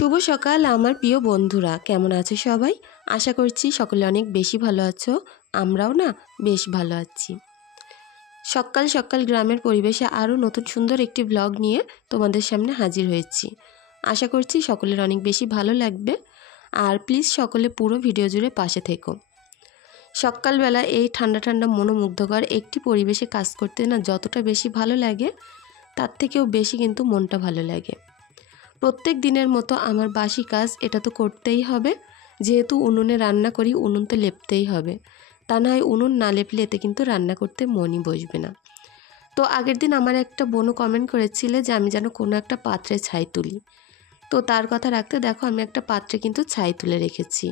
শুভ সকাল আমার প্রিয় বন্ধুরা, কেমন আছো সবাই? আশা করছি সকলে অনেক বেশি ভালো আছো। আমরাও না বেশ ভালো আছি। সকাল সকাল গ্রামের পরিবেশে আরও নতুন সুন্দর একটি ব্লগ নিয়ে তোমাদের সামনে হাজির হয়েছি। আশা করছি সকলের অনেক বেশি ভালো লাগবে। আর প্লিজ সকলে পুরো ভিডিও জুড়ে পাশে থেকো। সকালবেলা এই ঠান্ডা ঠান্ডা মনোমুগ্ধকর একটি পরিবেশে কাজ করতে না যতটা বেশি ভালো লাগে, তার থেকেও বেশি কিন্তু মনটা ভালো লাগে। প্রত্যেক দিনের মতো আমার বাসি কাজ এটা তো করতেই হবে, যেহেতু উনুনে রান্না করি উনুন তো লেপতেই হবে। তা না হয় উনুন না লেপলে এতে কিন্তু রান্না করতে মনই বসবে না। তো আগের দিন আমার একটা বোনও কমেন্ট করেছিল যে আমি যেন কোনো একটা পাত্রে ছাই তুলি। তো তার কথা রাখতে দেখো আমি একটা পাত্রে কিন্তু ছাই তুলে রেখেছি।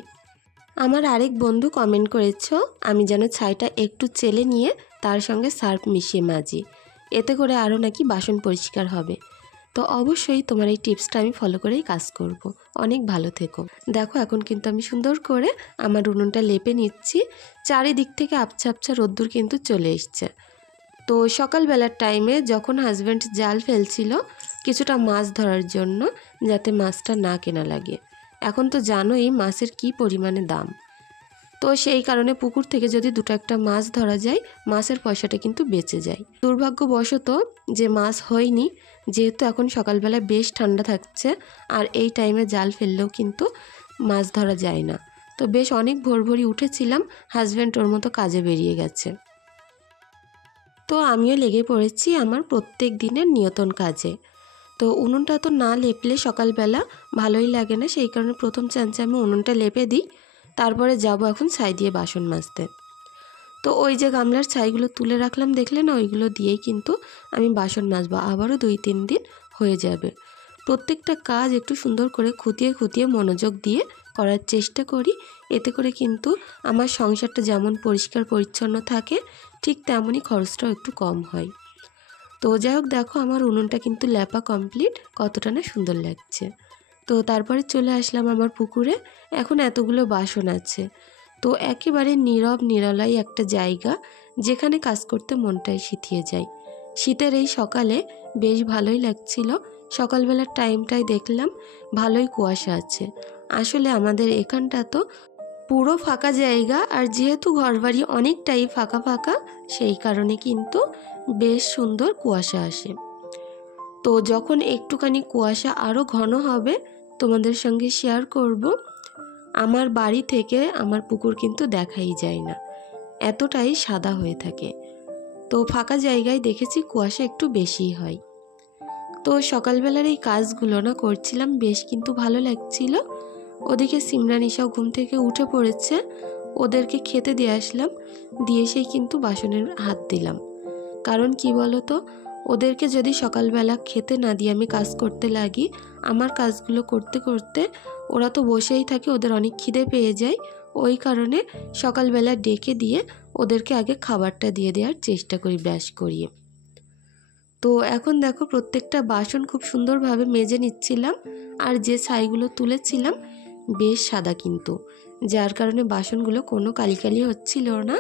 আমার আরেক বন্ধু কমেন্ট করেছো আমি যেন ছাইটা একটু চেলে নিয়ে তার সঙ্গে সার্ফ মিশিয়ে মাজি, এতে করে আরও নাকি বাসন পরিষ্কার হবে। তো অবশ্যই তোমার এই টিপসটা আমি ফলো করেই কাজ করব। অনেক ভালো থেকো। দেখো এখন কিন্তু আমি সুন্দর করে আমার উনুনটা লেপে নিচ্ছি। চারিদিক থেকে আবছা আবছা রোদ্দুর কিন্তু চলে এসছে। তো সকালবেলার টাইমে যখন হাজব্যান্ড জাল ফেলছিল কিছুটা মাছ ধরার জন্য, যাতে মাছটা না কেনা লাগে। এখন তো জানোই মাছের কি পরিমাণে দাম। তো সেই কারণে পুকুর থেকে যদি দুটো একটা মাছ ধরা যায় মাছের পয়সাটা কিন্তু বেঁচে যায়। দুর্ভাগ্যবশত যে মাছ হয়নি, যেহেতু এখন সকালবেলা বেশ ঠান্ডা থাকছে আর এই টাইমে জাল ফেললেও কিন্তু মাছ ধরা যায় না। তো বেশ অনেক ভোর ভোরই উঠেছিলাম, হাজব্যান্ড ওর মতো কাজে বেরিয়ে গেছে। তো আমিও লেগে পড়েছি আমার প্রত্যেক দিনের নিয়তন কাজে। তো উনুনটা তো না লেপলে সকালবেলা ভালোই লাগে না, সেই কারণে প্রথম চান্সে আমি উনুনটা লেপে দিই। তারপরে যাব এখন ছাই দিয়ে বাসন মাজতে। তো ওই যে গামলার ছাইগুলো তুলে রাখলাম দেখলে না, ওইগুলো দিয়েই কিন্তু আমি বাসন মাজবো। আবারও 2-3 দিন হয়ে যাবে। প্রত্যেকটা কাজ একটু সুন্দর করে খুঁটিয়ে খুঁটিয়ে মনোযোগ দিয়ে করার চেষ্টা করি, এতে করে কিন্তু আমার সংসারটা যেমন পরিষ্কার পরিচ্ছন্ন থাকে ঠিক তেমনই খরচটাও একটু কম হয়। তো যাই হোক দেখো আমার উনুনটা কিন্তু লেপা কমপ্লিট, কতটা না সুন্দর লাগছে। তো তারপরে চলে আসলাম আমার পুকুরে। এখন এতগুলো বাসন আছে। তো একেবারে নীরব নিরলাই একটা জায়গা, যেখানে কাজ করতে মনটাই শীতিয়ে যায়। শীতের এই সকালে বেশ ভালোই লাগছিল। সকালবেলার টাইমটাই দেখলাম ভালোই কুয়াশা আছে। আসলে আমাদের এখানটা তো পুরো ফাঁকা জায়গা, আর যেহেতু ঘরবাড়ি অনেকটাই ফাঁকা ফাঁকা, সেই কারণে কিন্তু বেশ সুন্দর কুয়াশা আসে। তো যখন একটুখানি কুয়াশা আরও ঘন হবে তোমাদের সঙ্গে শেয়ার করব। আমার বাড়ি থেকে আমার পুকুর কিন্তু দেখাই যায় না, এতটাই সাদা হয়ে থাকে। তো ফাঁকা জায়গায় দেখেছি কুয়াশা একটু বেশিই হয়। তো সকালবেলার এই কাজগুলো না করছিলাম, বেশ কিন্তু ভালো লাগছিল। ওদিকে সিমরান ইসাও ঘুম থেকে উঠে পড়েছে, ওদেরকে খেতে দিয়ে আসলাম, দিয়ে সেই কিন্তু বাসনের হাত দিলাম। কারণ কি বলো তো, ওদেরকে যদি সকালবেলা খেতে না দিয়ে আমি কাজ করতে লাগি, আমার কাজগুলো করতে করতে ওরা তো বসেই থাকে, ওদের অনেক খিদে পেয়ে যায়। ওই কারণে সকালবেলা ডেকে দিয়ে ওদেরকে আগে খাবারটা দিয়ে দেওয়ার চেষ্টা করি ব্রাশ করিয়ে। তো এখন দেখো প্রত্যেকটা বাসন খুব সুন্দরভাবে মেজে নিচ্ছিলাম। আর যে ছাইগুলো তুলেছিলাম বেশ সাদা কিন্তু, যার কারণে বাসনগুলো কোনো কালি কালি হচ্ছিল না,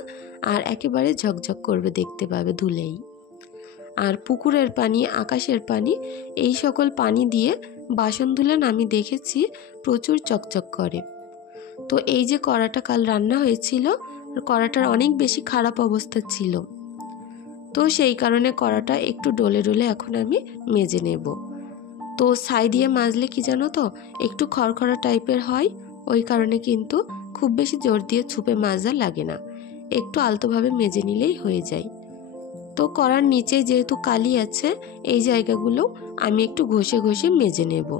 আর একেবারে ঝকঝক করবে দেখতে পাবে ধুলেই। আর পুকুরের পানি, আকাশের পানি, এই সকল পানি দিয়ে বাসন ধুলে আমি দেখেছি প্রচুর চকচক করে। তো এই যে কড়াটা কাল রান্না হয়েছিল, কড়াটার অনেক বেশি খারাপ অবস্থা ছিল। তো সেই কারণে কড়াটা একটু ডলে ডলে এখন আমি মেজে নেব। তো ছাই দিয়ে মাজলে কি জানো তো একটু খড়খড়া টাইপের হয়, ওই কারণে কিন্তু খুব বেশি জোর দিয়ে ছুপে মাজা লাগে না, একটু আলতোভাবে মেজে নিলেই হয়ে যায়। তো কড়ার নিচে যেহেতু কালি আছে, এই জায়গাগুলো আমি একটু ঘষে ঘষে মেজে নেব।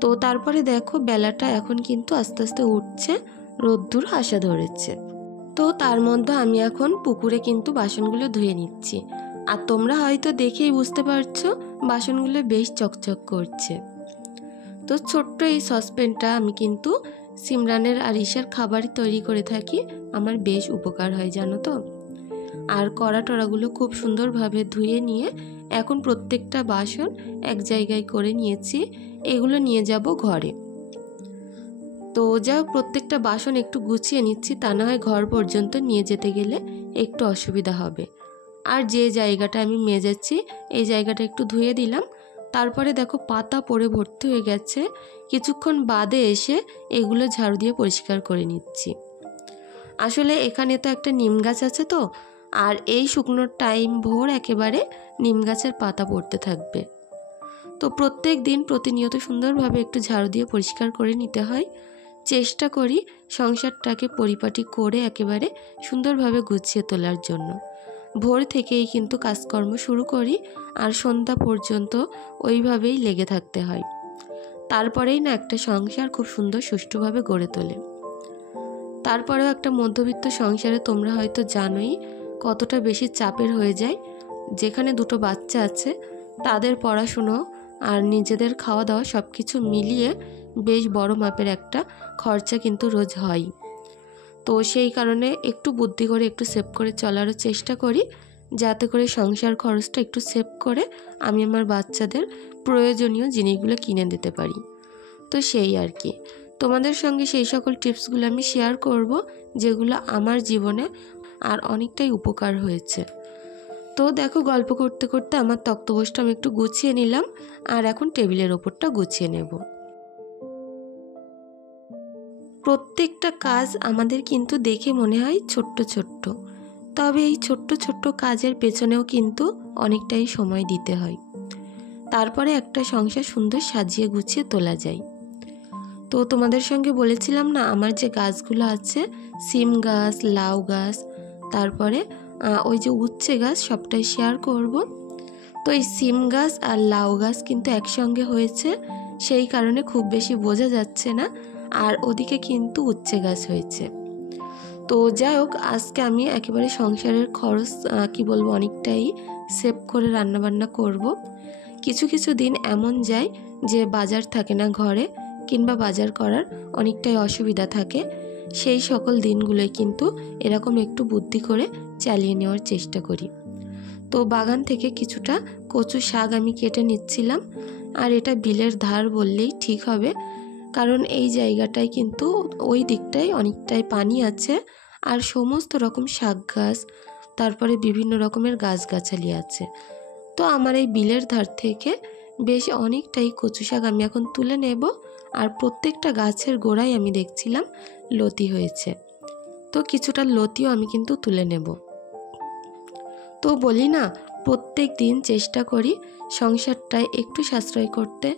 তো তারপরে দেখো বেলাটা এখন কিন্তু আস্তে আস্তে উঠছে, রোদ্দুর আসা ধরেছে। তো তার মধ্যে আমি এখন পুকুরে কিন্তু বাসনগুলো ধুয়ে নিচ্ছি। আর তোমরা হয়তো দেখেই বুঝতে পারছো বাসনগুলো বেশ চকচক করছে। তো ছোট্ট এই সসপ্যানটা আমি কিন্তু সিমরানের আর ঈশার খাবারই তৈরি করে থাকি, আমার বেশ উপকার হয় জানো তো। আর কড়া টড়াগুলো খুব সুন্দরভাবে ধুয়ে নিয়ে এখন প্রত্যেকটা বাসন এক জায়গায় করে নিয়েছি, এগুলো নিয়ে যাব ঘরে। তো যা প্রত্যেকটা বাসন একটু গুছিয়ে নিচ্ছি, তা না হয় ঘর পর্যন্ত নিয়ে যেতে গেলে একটু অসুবিধা হবে। আর যে জায়গাটা আমি মেজেছি এই জায়গাটা একটু ধুয়ে দিলাম, তারপরে দেখো পাতা পড়ে ভর্তি হয়ে গেছে। কিছুক্ষণ বাদে এসে এগুলো ঝাড়ু দিয়ে পরিষ্কার করে নিচ্ছি। আসলে এখানে তো একটা নিম গাছ আছে, তো আর এই শুকনোর টাইম ভোর একেবারে নিম গাছের পাতা পড়তে থাকবে। তো প্রত্যেক দিন প্রতিনিয়ত সুন্দরভাবে একটু ঝাড়ু দিয়ে পরিষ্কার করে নিতে হয়। চেষ্টা করি সংসারটাকে পরিপাটি করে একেবারে সুন্দরভাবে গুছিয়ে তোলার জন্য। ভোর থেকেই কিন্তু কাজকর্ম শুরু করি, আর সন্ধ্যা পর্যন্ত ওইভাবেই লেগে থাকতে হয়। তারপরেই না একটা সংসার খুব সুন্দর সুষ্ঠুভাবে গড়ে তোলে। তারপরেও একটা মধ্যবিত্ত সংসারে তোমরা হয়তো জানোই কতটা বেশি চাপের হয়ে যায়। যেখানে দুটো বাচ্চা আছে, তাদের পড়াশুনো আর নিজেদের খাওয়া দাওয়া সব কিছু মিলিয়ে বেশ বড় মাপের একটা খরচা কিন্তু রোজ হয়। তো সেই কারণে একটু বুদ্ধি করে একটু সেভ করে চলারও চেষ্টা করি, যাতে করে সংসার খরচটা একটু সেভ করে আমি আমার বাচ্চাদের প্রয়োজনীয় জিনিসগুলো কিনে দিতে পারি। তো সেই আর কি, তোমাদের সঙ্গে সেই সকল টিপসগুলো আমি শেয়ার করব, যেগুলো আমার জীবনে আর অনেকটাই উপকার হয়েছে। তো দেখো, গল্প করতে করতে আমার তক্তপোষটা আমি একটু গুছিয়ে নিলাম, আর এখন টেবিলের ওপরটা গুছিয়ে নেব। প্রত্যেকটা কাজ আমাদের কিন্তু দেখে মনে হয় ছোট্ট ছোট্ট, তবে এই ছোট্ট ছোট্ট কাজের পেছনেও কিন্তু অনেকটাই সময় দিতে হয়। তারপরে একটা সংসার সুন্দর সাজিয়ে গুছিয়ে তোলা যায়। তো তোমাদের সঙ্গে বলেছিলাম না, আমার যে গাছগুলো আছে, সিম গাছ, লাউ গাছ, তারপরে ওই যে উচ্ছে গাছ, সবটাই শেয়ার করব। তো এই সিম গাছ আর লাউ গাছ কিন্তু একসঙ্গে হয়েছে, সেই কারণে খুব বেশি বোঝা যাচ্ছে না। আর ওদিকে কিন্তু উচ্ছে গাছ হয়েছে। তো যাই হোক, আজকে আমি একেবারে সংসারের খরচ অনেকটাই সেভ করে রান্নাবান্না করব। কিছু কিছু দিন এমন যায় যে বাজার থাকে না ঘরে, কিংবা বাজার করার অনেকটাই অসুবিধা থাকে। সেই সকল দিনগুলোই কিন্তু এরকম একটু বুদ্ধি করে চালিয়ে নেওয়ার চেষ্টা করি। তো বাগান থেকে কিছুটা কচু শাক আমি কেটে নিচ্ছিলাম, আর এটা বিলের ধার বললেই ঠিক হবে, কারণ এই জায়গাটায় কিন্তু ওই দিকটায় অনেকটাই পানি আছে, আর সমস্ত রকম শাক গাছ, তারপরে বিভিন্ন রকমের গাছগাছালি আছে। তো আমার এই বিলের ধার থেকে বেশ অনেকটাই কচু শাক আমি এখন তুলে নেব, আর প্রত্যেকটা গাছের গোড়ায় আমি দেখছিলাম লতি হয়েছে। তো কিছুটা লতিও আমি কিন্তু তুলে নেব। তো বলি না, প্রত্যেক দিন চেষ্টা করি সংসারটায় একটু সাশ্রয় করতে,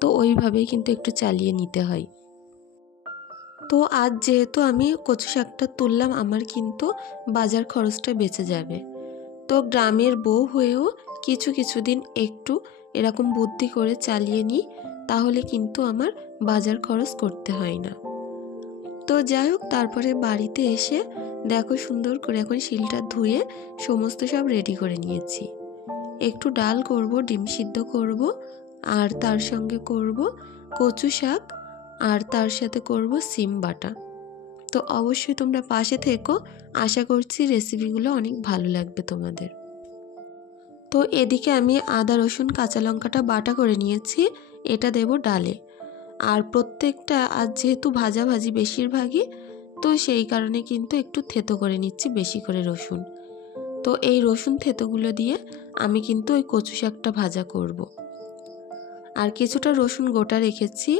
তো ওইভাবেই কিন্তু একটু চালিয়ে নিতে হয়। তো আজ যেহেতু আমি কচু শাকটা তুললাম, আমার কিন্তু বাজার খরচটা বেঁচে যাবে। তো গ্রামের বউ হয়েও কিছু কিছু দিন একটু এরকম বুদ্ধি করে চালিয়ে নিই, তাহলে কিন্তু আমার বাজার খরচ করতে হয় না। তো যাই হোক, তারপরে বাড়িতে এসে দেখো সুন্দর করে এখন শিলটা ধুয়ে সমস্ত সব রেডি করে নিয়েছি। একটু ডাল করব, ডিম সিদ্ধ করব, আর তার সঙ্গে করব কচু শাক, আর তার সাথে করব সিম বাটা। তো অবশ্যই তোমরা পাশে থেকো, আশা করছি রেসিপিগুলো অনেক ভালো লাগবে তোমাদের। তো এদিকে আমি আদা রসুন কাঁচা লঙ্কাটা বাটা করে নিয়েছি, এটা দেব ডালে। আর প্রত্যেকটা আজ যেহেতু ভাজাভাজি বেশিরভাগই, তো সেই কারণে কিন্তু একটু থেতো করে নিচ্ছি বেশি করে রসুন। তো এই রসুন থেতোগুলো দিয়ে আমি কিন্তু ওই কচু শাকটা ভাজা করব। আর কিছুটা রসুন গোটা রেখেছি।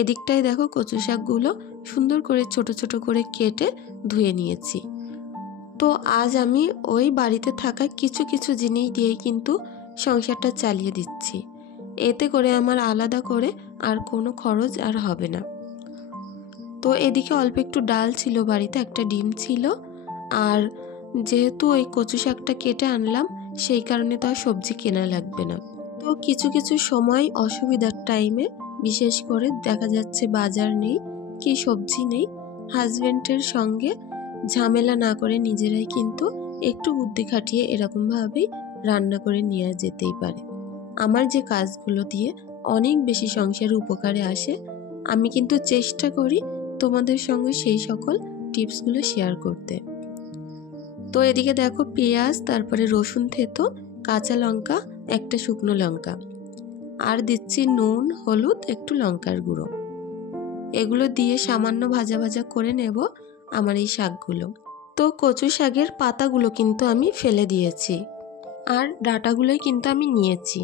এদিকটায় দেখো কচু শাকগুলো সুন্দর করে ছোট ছোট করে কেটে ধুয়ে নিয়েছি। তো আজ আমি ওই বাড়িতে থাকা কিছু কিছু জিনিস দিয়েই কিন্তু সংসারটা চালিয়ে দিচ্ছি। এতে করে আমার আলাদা করে আর কোনো খরচ আর হবে না। তো এদিকে অল্প একটু ডাল ছিল বাড়িতে, একটা ডিম ছিল, আর যেহেতু ওই কচু শাকটা কেটে আনলাম, সেই কারণে তো আর সবজি কেনা লাগবে না। তো কিছু কিছু সময় অসুবিধার টাইমে বিশেষ করে দেখা যাচ্ছে বাজার নেই কি সবজি নেই, হাজব্যান্ডের সঙ্গে ঝামেলা না করে নিজেরাই কিন্তু একটু বুদ্ধি খাটিয়ে এরকমভাবেই রান্না করে নিয়ে যেতেই পারে। আমার যে কাজগুলো দিয়ে অনেক বেশি সংসারে উপকারে আসে, আমি কিন্তু চেষ্টা করি তোমাদের সঙ্গে সেই সকল টিপসগুলো শেয়ার করতে। তো এদিকে দেখো পেঁয়াজ, তারপরে রসুন থেতো, কাঁচা লঙ্কা, একটা শুকনো লঙ্কা, আর দিচ্ছি নুন, হলুদ, একটু লঙ্কার গুঁড়ো। এগুলো দিয়ে সামান্য ভাজা ভাজা করে নেব আমার এই শাকগুলো। তো কচু শাকের পাতাগুলো কিন্তু আমি ফেলে দিয়েছি, আর ডাঁটাগুলোই কিন্তু আমি নিয়েছি।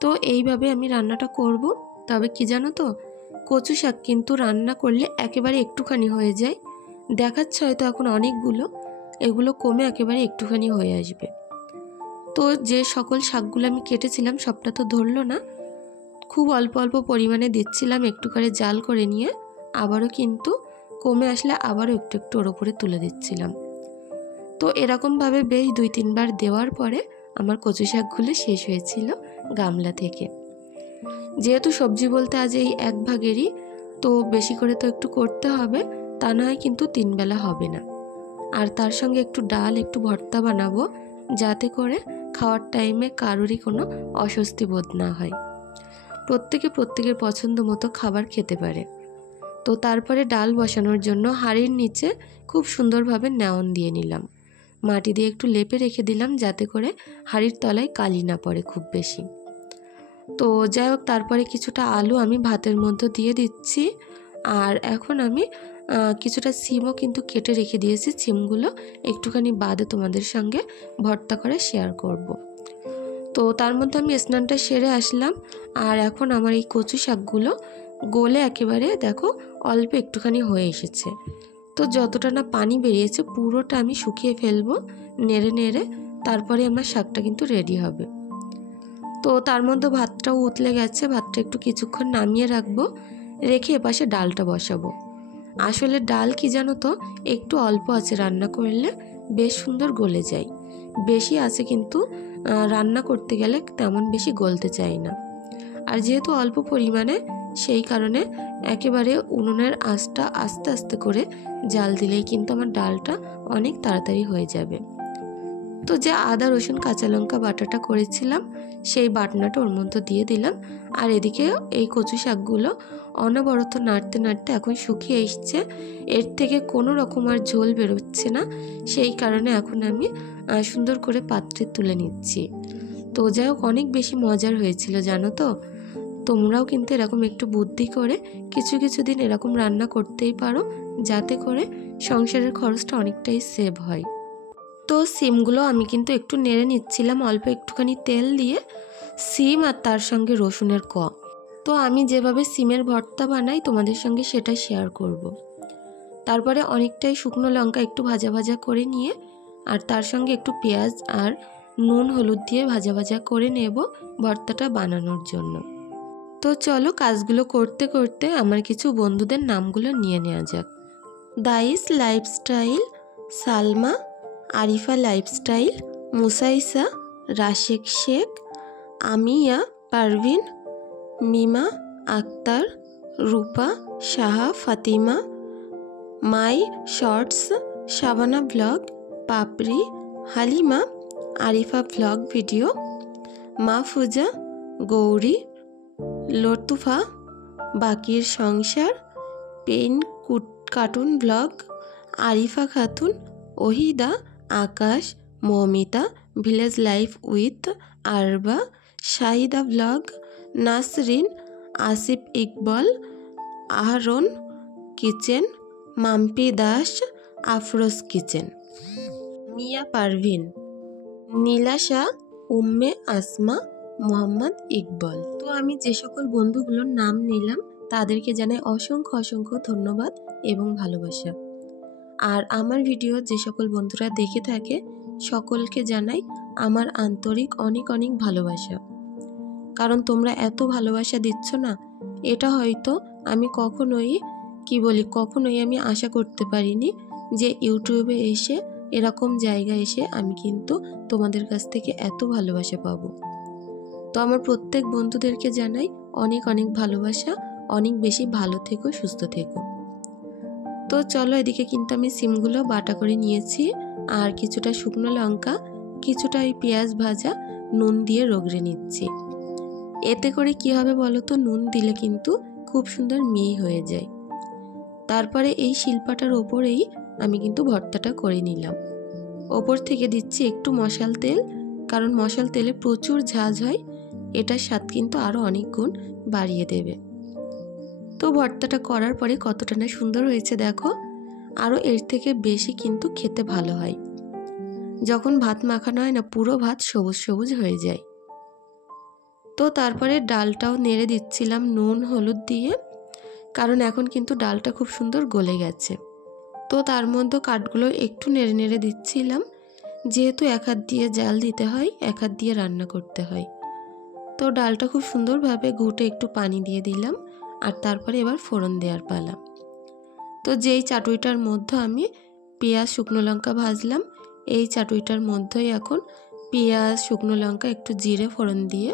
তো এইভাবে আমি রান্নাটা করব। তবে কি জানো তো, কচু শাক কিন্তু রান্না করলে একেবারে একটুখানি হয়ে যায়। দেখাচ্ছে হয়তো এখন অনেকগুলো, এগুলো কমে একেবারে একটুখানি হয়ে আসবে। তো যে সকল শাকগুলো আমি কেটেছিলাম সবটা তো ধরলো না, খুব অল্প অল্প পরিমাণে দিচ্ছিলাম একটু করে জাল করে নিয়ে, আবারও কিন্তু কমে আসলে আবারও একটু একটু ওর ওপরে তুলে দিচ্ছিলাম। তো এরকমভাবে বেশ 2-3 বার দেওয়ার পরে আমার কচু শাকগুলো শেষ হয়েছিল গামলা থেকে। যেহেতু সবজি বলতে আজ এই এক ভাগেরই, তো বেশি করে তো একটু করতে হবে, তা না হয় কিন্তু 3 বেলা হবে না। আর তার সঙ্গে একটু ডাল, একটু ভর্তা বানাবো, যাতে করে খাওয়ার টাইমে কারোরই কোনো অস্বস্তি বোধ না হয়, প্রত্যেকের পছন্দ মতো খাবার খেতে পারে। তো তারপরে ডাল বসানোর জন্য হাঁড়ির নিচে খুব সুন্দরভাবে নেওন দিয়ে নিলাম, মাটি দিয়ে একটু লেপে রেখে দিলাম যাতে করে হাঁড়ির তলায় কালি না পড়ে খুব বেশি। তো যাই হোক, তারপরে কিছুটা আলু আমি ভাতের মধ্যে দিয়ে দিচ্ছি। আর এখন আমি কিছুটা সিমও কিন্তু কেটে রেখে দিয়েছি, সিমগুলো একটুখানি বাদে তোমাদের সঙ্গে ভর্তা করে শেয়ার করব। তো তার মধ্যে আমি স্নানটা সেরে আসলাম। আর এখন আমার এই কচু শাকগুলো গলে একেবারে দেখো অল্প একটুখানি হয়ে এসেছে। তো যতটা না পানি বেরিয়েছে পুরোটা আমি শুকিয়ে ফেলবো নেড়ে নেড়ে, তারপরে আমার শাকটা কিন্তু রেডি হবে। তো তার মধ্যে ভাতটাও উতলে গেছে, ভাতটা একটু কিছুক্ষণ নামিয়ে রাখবো, রেখে এপাশে ডালটা বসাবো। আসলে ডাল কি জানো তো, একটু অল্প আছে রান্না করলে বেশ সুন্দর গলে যায়, বেশি আছে কিন্তু রান্না করতে গেলে তেমন বেশি গলতে চায় না। আর যেহেতু অল্প পরিমাণে, সেই কারণে একেবারে উনুনের আঁচটা আস্তে আস্তে করে জাল দিলেই কিন্তু আমার ডালটা অনেক তাড়াতাড়ি হয়ে যাবে। তো যে আদা রসুন কাঁচা লঙ্কা বাটাটা করেছিলাম সেই বাটনাটা ওর মধ্যে দিয়ে দিলাম। আর এদিকে এই কচু শাকগুলো অনবরত নাড়তে নাড়তে এখন শুকিয়ে এসছে, এর থেকে কোনো রকম আর ঝোল বেরোচ্ছে না, সেই কারণে এখন আমি সুন্দর করে পাত্রে তুলে নিচ্ছি। তো যাই হোক, অনেক বেশি মজার হয়েছিল জানো তো। তোমরাও কিন্তু এরকম একটু বুদ্ধি করে কিছু কিছু দিন এরকম রান্না করতেই পারো, যাতে করে সংসারের খরচটা অনেকটাই সেভ হয়। তো সিমগুলো আমি কিন্তু একটু নেড়ে নিচ্ছিলাম অল্প একটুখানি তেল দিয়ে, সিম আর তার সঙ্গে রসুনের কোয়া। তো আমি যেভাবে সিমের ভর্তা বানাই তোমাদের সঙ্গে সেটা শেয়ার করব। তারপরে অনেকটাই শুকনো লঙ্কা একটু ভাজা ভাজা করে নিয়ে, আর তার সঙ্গে একটু পেঁয়াজ আর নুন হলুদ দিয়ে ভাজা ভাজা করে নেব ভর্তাটা বানানোর জন্য। তো চলো কাজগুলো করতে করতে আমার কিছু বন্ধুদের নামগুলো নিয়ে নেওয়া যাক। দাইস lifestyle, Salma, Arifa lifestyle, Musaisa, Rashek Sheikh, Amiya Parvin, Mima Akter, Rupa, Shaha Fatima, my shorts, Shabana blog, Papri, Halima, Arifa blog video, Mahfuza, Gouri, Latufa, Bakir Sangsar, pen cartoon blog, Arifa Khatun, Ohida, Akash, Moumita, village life with Arba, Shahida blog, Nasrin, Asif Iqbal, Aaron kitchen, Mampi Das, Afroz kitchen, Mia Parvin, Nilasha, Umme Asma, Mohammad Iqbal. তো আমি যে সকল বন্ধুগুলোর নাম নিলাম তাদেরকে জানাই অসংখ্য অসংখ্য ধন্যবাদ এবং ভালোবাসা। আর আমার ভিডিও যে সকল বন্ধুরা দেখে থাকে সকলকে জানাই আমার আন্তরিক অনেক অনেক ভালোবাসা। কারণ তোমরা এত ভালোবাসা দিচ্ছ না, এটা হয়তো আমি কখনোই আমি আশা করতে পারিনি যে ইউটিউবে এসে এরকম জায়গায় এসে আমি কিন্তু তোমাদের কাছ থেকে এত ভালোবাসা পাবো। তো আমার প্রত্যেক বন্ধুদেরকে জানাই অনেক অনেক ভালোবাসা, অনেক বেশি ভালো থেকো, সুস্থ থেকো। তো চলো, এদিকে কিন্তু আমি সিমগুলো বাটা করে নিয়েছি, আর কিছুটা শুকনো লঙ্কা, কিছুটা ওই পেঁয়াজ ভাজা নুন দিয়ে রগড়ে নিচ্ছি। এতে করে কি হবে বলো তো, নুন দিলে কিন্তু খুব সুন্দর মিহি হয়ে যায়। তারপরে এই শিলপাটার ওপরেই আমি কিন্তু ভর্তাটা করে নিলাম। ওপর থেকে দিচ্ছি একটু মশাল তেল, কারণ মশাল তেলে প্রচুর ঝাঁঝ হয়, এটার স্বাদ কিন্তু আরও অনেক গুণ বাড়িয়ে দেবে। তো ভর্তাটা করার পরে কতটা না সুন্দর হয়েছে দেখো, আরও এর থেকে বেশি কিন্তু খেতে ভালো হয়। যখন ভাত মাখানো হয় না, পুরো ভাত সবুজ সবুজ হয়ে যায়। তো তারপরে ডালটাও নেড়ে দিচ্ছিলাম নুন হলুদ দিয়ে, কারণ এখন কিন্তু ডালটা খুব সুন্দর গলে গেছে। তো তার মধ্যে কাঠগুলো একটু নেড়ে নেড়ে দিচ্ছিলাম, যেহেতু এক হাত দিয়ে জাল দিতে হয়, এক হাত দিয়ে রান্না করতে হয়। তো ডালটা খুব সুন্দরভাবে ঘুটে একটু পানি দিয়ে দিলাম, আর তারপরে এবার ফোড়ন দেওয়ার পালা। তো যেই চাটুইটার মধ্যে আমি পেঁয়াজ শুকনো লঙ্কা ভাজলাম, এই চাটুইটার মধ্যেই এখন পেঁয়াজ শুকনো লঙ্কা একটু জিরে ফোড়ন দিয়ে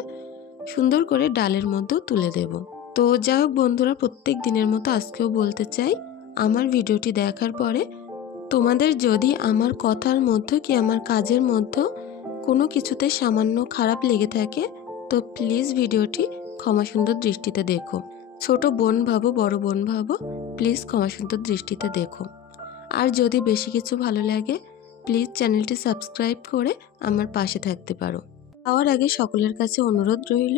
সুন্দর করে ডালের মধ্যেও তুলে দেব। তো যাই হোক বন্ধুরা, প্রত্যেক দিনের মতো আজকেও বলতে চাই, আমার ভিডিওটি দেখার পরে তোমাদের যদি আমার কথার মধ্যে কি আমার কাজের মধ্যে কোনো কিছুতে সামান্য খারাপ লেগে থাকে, তো প্লিজ ভিডিওটি ক্ষমা সুন্দর দৃষ্টিতে দেখো। ছোট বোন ভাবো, বড় বোন ভাবো, প্লিজ ক্ষমা সুন্দর দৃষ্টিতে দেখো। আর যদি বেশি কিছু ভালো লাগে, প্লিজ চ্যানেলটি সাবস্ক্রাইব করে আমার পাশে থাকতে পারো। খাওয়ার আগে সকলের কাছে অনুরোধ রইল,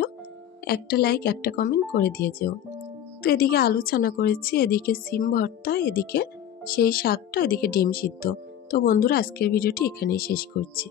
একটা লাইক একটা কমেন্ট করে দিয়ে যেও। তো এদিকে আলু ছানা করেছি, এদিকে সিম ভর্তা, এদিকে সেই শাকটা, এদিকে ডিম সিদ্ধ। তো বন্ধুরা, আজকের ভিডিওটি এখানেই শেষ করছি।